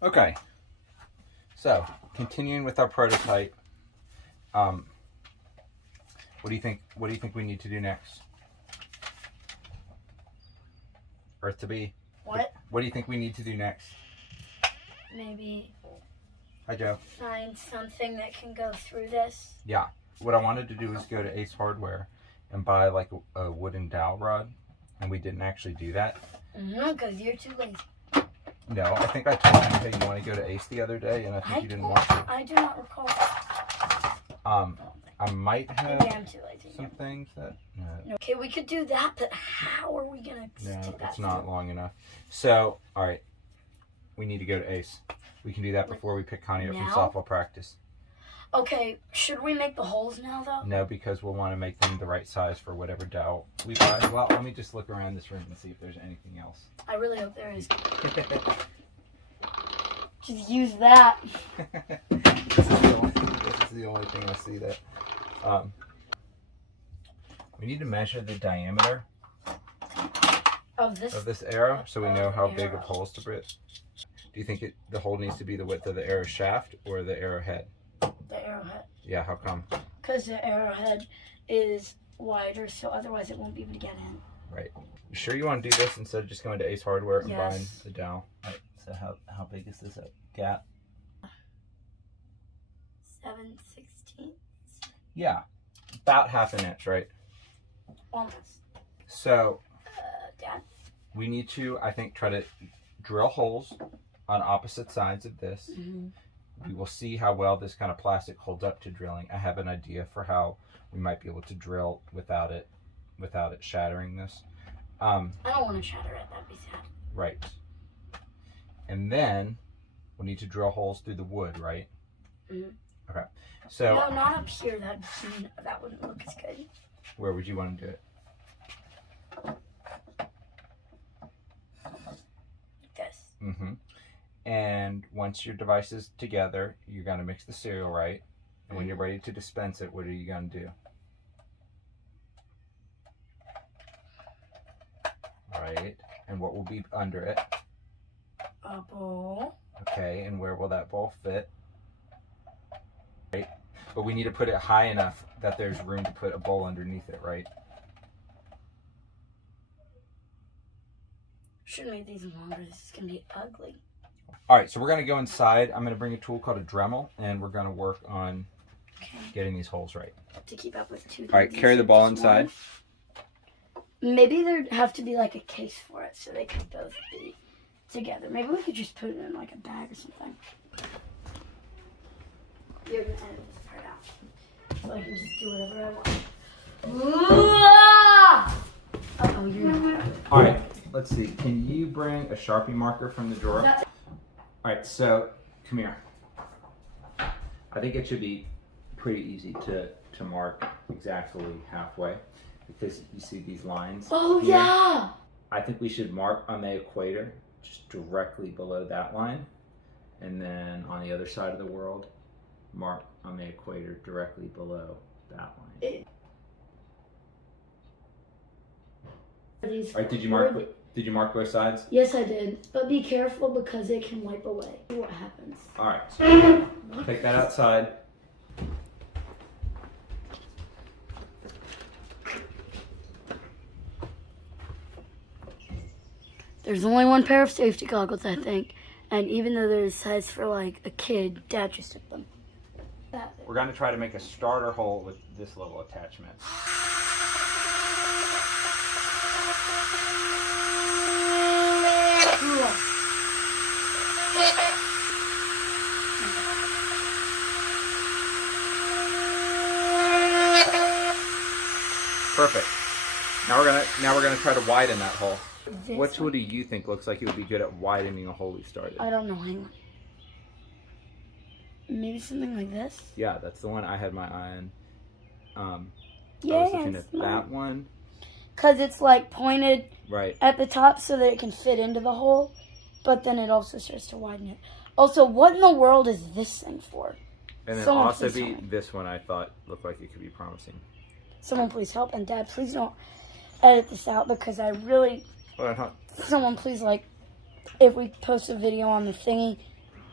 Okay, so continuing with our prototype, what do you think? What do you think we need to do next? Earth to be. What? What do you think we need to do next? Maybe Hi, Joe. find something that can go through this. Yeah. What I wanted to do was go to Ace Hardware and buy like a wooden dowel rod, and we didn't actually do that. No, because you're too lazy. No, I think I told you that you want to go to Ace the other day, and I think you didn't want to. I do not recall. I might have Maybe I'm too lazy. some things that. Okay, we could do that, but how are we gonna do No, that? it's not long enough. So, all right, we need to go to Ace. We can do that before we pick Connie up from Now? softball practice. Okay, should we make the holes now, though? No, because we'll want to make them the right size for whatever dowel we buy. Well, let me just look around this room and see if there's anything else. I really hope there is. Just use that. This is the only thing I see that. We need to measure the diameter Of this arrow so we know how big arrow. of holes to put. Do you think the hole needs to be the width of the arrow shaft or the arrow head? The arrowhead. Yeah, how come? Because the arrowhead is wider, so otherwise it won't be able to get in. Right. You sure you want to do this instead of just going to Ace Hardware and Yes. buying the dowel? Right. So how big is this gap? 7/16. Yeah, about half an inch, right? Almost. So Dad. we need to, I think, try to drill holes on opposite sides of this. Mm-hmm. We will see how well this kind of plastic holds up to drilling. I have an idea for how we might be able to drill without it shattering this. I don't want to shatter it. That'd be sad. Right. And then we'll need to drill holes through the wood, right? Mm-hmm. Okay. So No, not up here. That wouldn't look as good. where would you want to do it? Like this. Mm-hmm. And once your device is together, you're going to mix the cereal, right? And when you're ready to dispense it, what are you going to do? Right. And what will be under it? A bowl. Okay. And where will that bowl fit? Right. But we need to put it high enough that there's room to put a bowl underneath it, right? Should make these longer. This is going to be ugly. All right. So we're going to go inside. I'm going to bring a tool called a Dremel, and we're going to work on getting these holes right. To keep up with two. All right. Carry the ball inside. Maybe there'd have to be like a case for it so they could both be together. Maybe we could just put it in like a bag or something. You're gonna edit this part out. So I can just do whatever I want. Uh-oh, you're not. All right. Let's see. Can you bring a Sharpie marker from the drawer? All right. So come here. I think it should be pretty easy to mark exactly halfway. Because you see these lines. Oh, here? yeah. I think we should mark on the equator, just directly below that line. And then on the other side of the world, mark on the equator directly below that line. All right, did you mark both sides? Yes, I did. But be careful because it can wipe away. See what happens. All right, so take that outside. There's only one pair of safety goggles, I think. And even though they're the size for like a kid, Dad just took them. We're going to try to make a starter hole with this little attachment. Perfect. Now we're gonna try to widen that hole. Which one do you think looks like it would be good at widening a hole we started? I don't know. Hang on. Maybe something like this? Yeah, that's the one I had my eye on. Yeah, I was looking at that one. Because it's like pointed right at the top so that it can fit into the hole, but then it also starts to widen it. Also, what in the world is this thing for? And then Someone also please be help me. this one I thought looked like it could be promising. Someone please help. And Dad, please don't edit this out because I really... Hold on, Someone please, like, if we post a video on the thingy,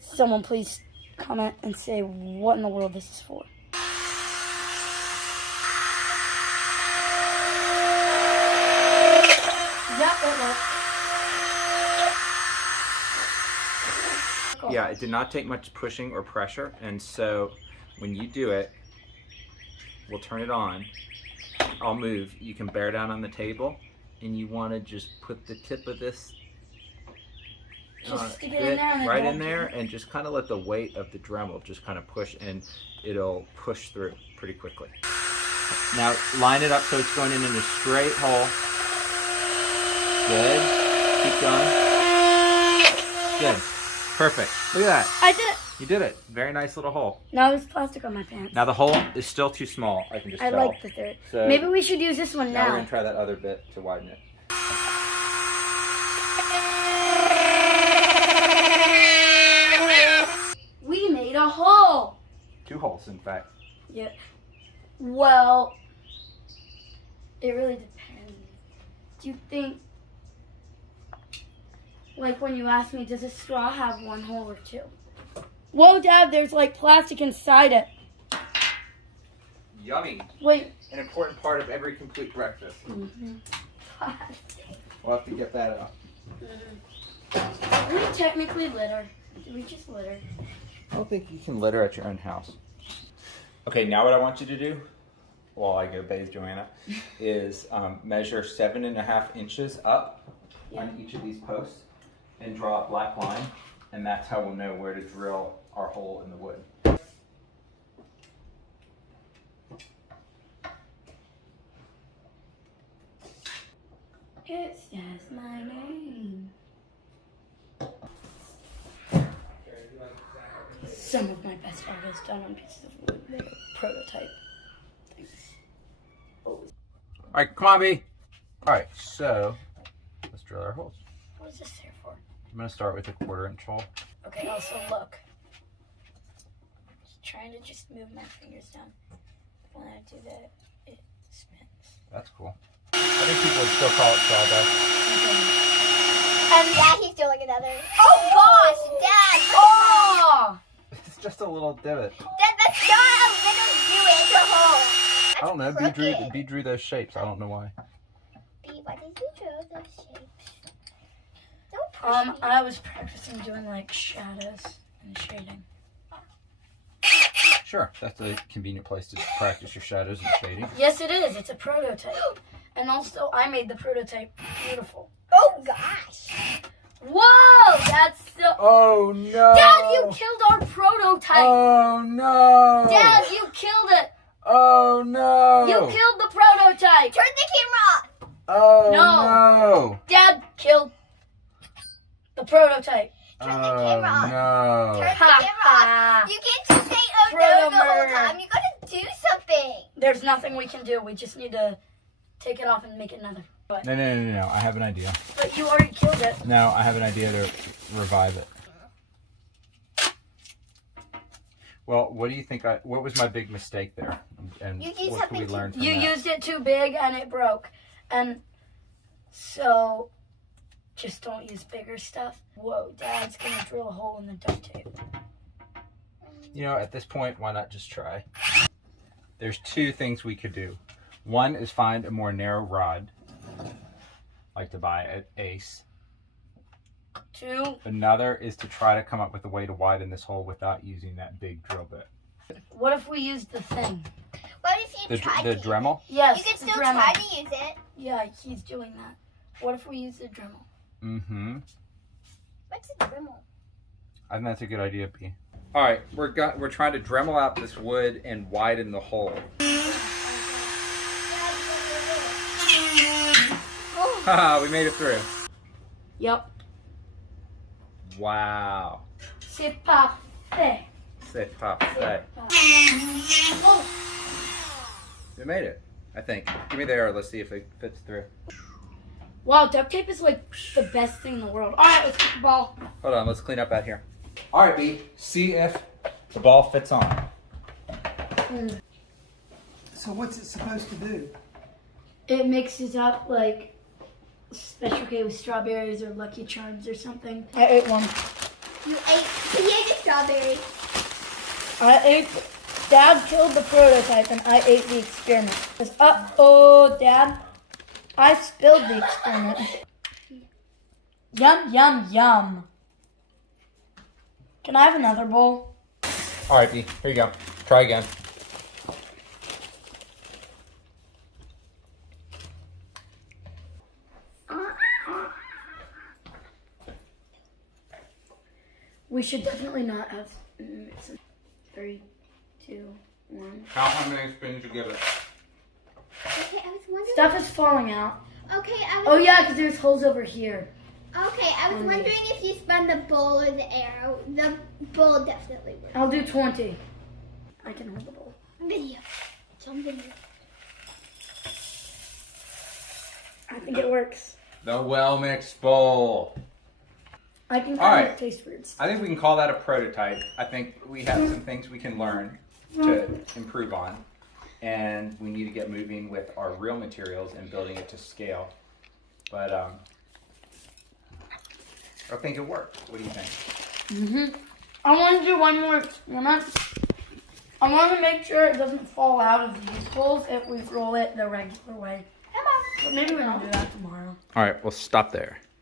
Someone please comment and say what in the world this is for. Yep, it worked. Yeah, it did not take much pushing or pressure, and so when you do it, we'll turn it on. I'll move. You can bear down on the table, and you want to just put the tip of this Just stick it bit in there and right in there, and just kind of let the weight of the Dremel just kind of push, and it'll push through pretty quickly. Now line it up so it's going in a straight hole. Good. Keep going. Good. Perfect. Look at that. I did it. You did it. Very nice little hole. Now there's plastic on my pants. Now the hole is still too small. I can just I tell. like the third. So Maybe we should use this one now we're now. gonna try that other bit to widen it. We made a hole. 2 holes, in fact. Yeah. Well, it really depends. Do you think, like when you asked me, does a straw have 1 hole or 2? Whoa, Dad, there's like plastic inside it. Yummy. Wait. An important part of every complete breakfast. Mm-hmm. We'll have to get that out. We technically litter. Do we just litter? I don't think you can litter at your own house. Okay, now what I want you to do, while I go bathe Joanna, is measure 7.5 inches up on each of these posts and draw a black line, and that's how we'll know where to drill our hole in the wood. It says my name. Some of my best art is done on pieces of wood. They're prototype things. Alright, come on, B. Alright, so let's drill our holes. What is this here for? I'm going to start with a 1/4 inch hole. Okay, also look. Just trying to just move my fingers down. When I do that, it spins. That's cool. I think people would still call it sawdust. Yeah, he's doing another. Oh gosh, Dad! Oh! It's just a little divot. Dad, that's not a little do it, it's a hole. I don't know. B drew those shapes. I don't know why. B, why did you draw those shapes? Don't push me. I was practicing doing like shadows and shading. Sure, that's a convenient place to practice your shadows and shading. Yes, it is. It's a prototype. And also, I made the prototype beautiful. Oh gosh. Whoa! That's so... Oh no! Dad, you killed our prototype! Oh no! Dad, you killed it! Oh no! You killed the prototype! Turn the camera off. Oh No. Dad killed the prototype. Turn the camera off. No! Turn the Ha, camera ha. off. You can't just say oh no the whole Proto-murder. time. You gotta do something. There's nothing we can do. We just need to take it off and make another. But No! I have an idea. you already killed it. No, I have an idea to revive it. Well, what do you think? What was my big mistake there? And You used what can we something learn from You that? used it too big and it broke. And so just don't use bigger stuff. Whoa, Dad's gonna drill a hole in the duct tape. You know, at this point, why not just try? There's 2 things we could do. One is find a more narrow rod, like to buy at Ace. 2. Another is to try to come up with a way to widen this hole without using that big drill bit. What if we use the thing? What if you The tried to Dremel? Yes, You can the still Dremel. try to use it. Yeah, he's doing that. What if we use the Dremel? Mm-hmm. What's a Dremel? I think that's a good idea, P. All right, we're trying to Dremel out this wood and widen the hole. Haha, we made it through. Yep. Wow. C'est parfait. C'est parfait. Oh. We made it, I think. Give me the arrow. Let's see if it fits through. Wow, duct tape is like the best thing in the world. All right, let's kick the ball. Hold on, let's clean up out here. All right, B. See if the ball fits on. So what's it supposed to do? It mixes up like Special K with strawberries or Lucky Charms or something. I ate one. You He ate the strawberry. Dad killed the prototype and I ate the experiment. Uh-oh, Dad. I spilled the experiment. Yum, yum, yum. Can I have another bowl? All right, B, here you go. Try again. We should definitely not have 3, 2, 1. Count how many spins you give it. Okay, I was wondering. Stuff is falling out. Okay, Oh yeah, because there's holes over here. Okay, I was wondering if you spun the bowl or the arrow. The bowl definitely works. I'll do 20. I can hold the bowl. Video. It's on video. I think it works. The well-mixed bowl. I can All kind right. of taste fruits. I think we can call that a prototype. I think we have some things we can learn to improve on. And we need to get moving with our real materials and building it to scale. But I think it worked. What do you think? I want to do one more experiment. I want to make sure it doesn't fall out of these holes if we roll it the regular way. But maybe we don't do that tomorrow. All right, we'll stop there.